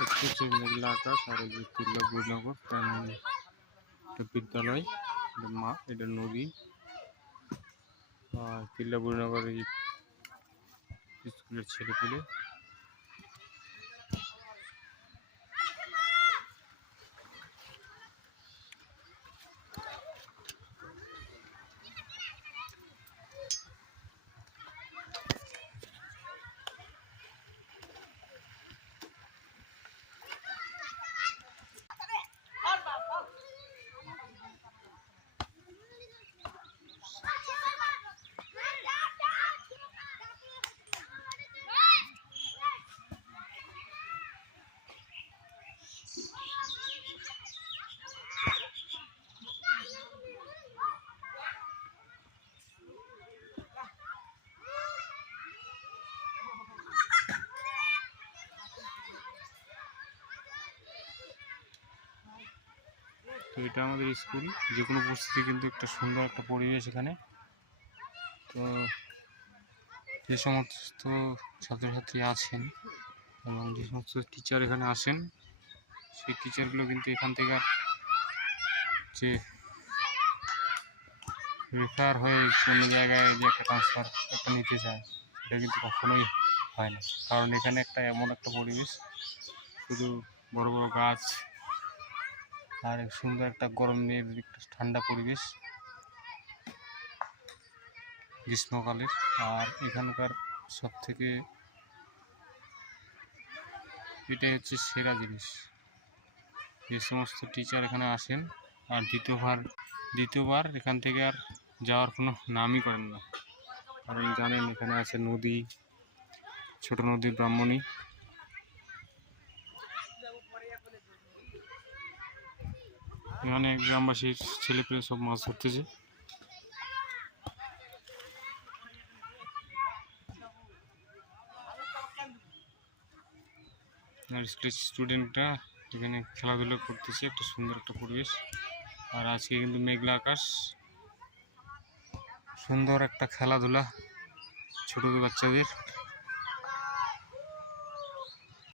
হচ্ছে মেঘলা আকাশ আর এই যে তিল্লাপুরনগর প্রাইমারি একটা বিদ্যালয়, এটা নদী। আর তিল্লাপুরনগর এই স্কুলের ছেলেপুলে। তো এটা আমাদের স্কুল, যে কোনো পরিস্থিতি কিন্তু একটা সুন্দর একটা পরিবেশ এখানে। তো যে সমস্ত ছাত্রছাত্রী আছেন এবং যে সমস্ত টিচার এখানে আসেন, সেই টিচারগুলো কিন্তু এখান থেকে যে রেফার হয়ে অন্য জায়গায় যে একটা ট্রান্সফার একটা নিতে চায়, সেটা কিন্তু কখনোই হয় না। কারণ এখানে একটা এমন একটা পরিবেশ, শুধু বড় বড় গাছ আর সুন্দর একটা গরমের একটা ঠান্ডা পরিবেশ গ্রীষ্মকালের। আর এখানকার সব থেকে এটাই হচ্ছে সেরা জিনিস, যে সমস্ত টিচার এখানে আসেন আর দ্বিতীয়বার এখান থেকে আর যাওয়ার কোনো নামই করেন না। কারণ জানেন এখানে আছে নদী, ছোট নদী ব্রাহ্মণী। এখানে গ্রামবাসীর ছেলেপেলে সব মাছ ধরতেছে। আর স্টুডেন্টরা এখানে খেলাধুলা করতেছে, একটা সুন্দর একটা পরিবেশ। আর আজকে কিন্তু মেঘলা আকাশ, সুন্দর একটা খেলাধুলা ছোট বাচ্চাদের।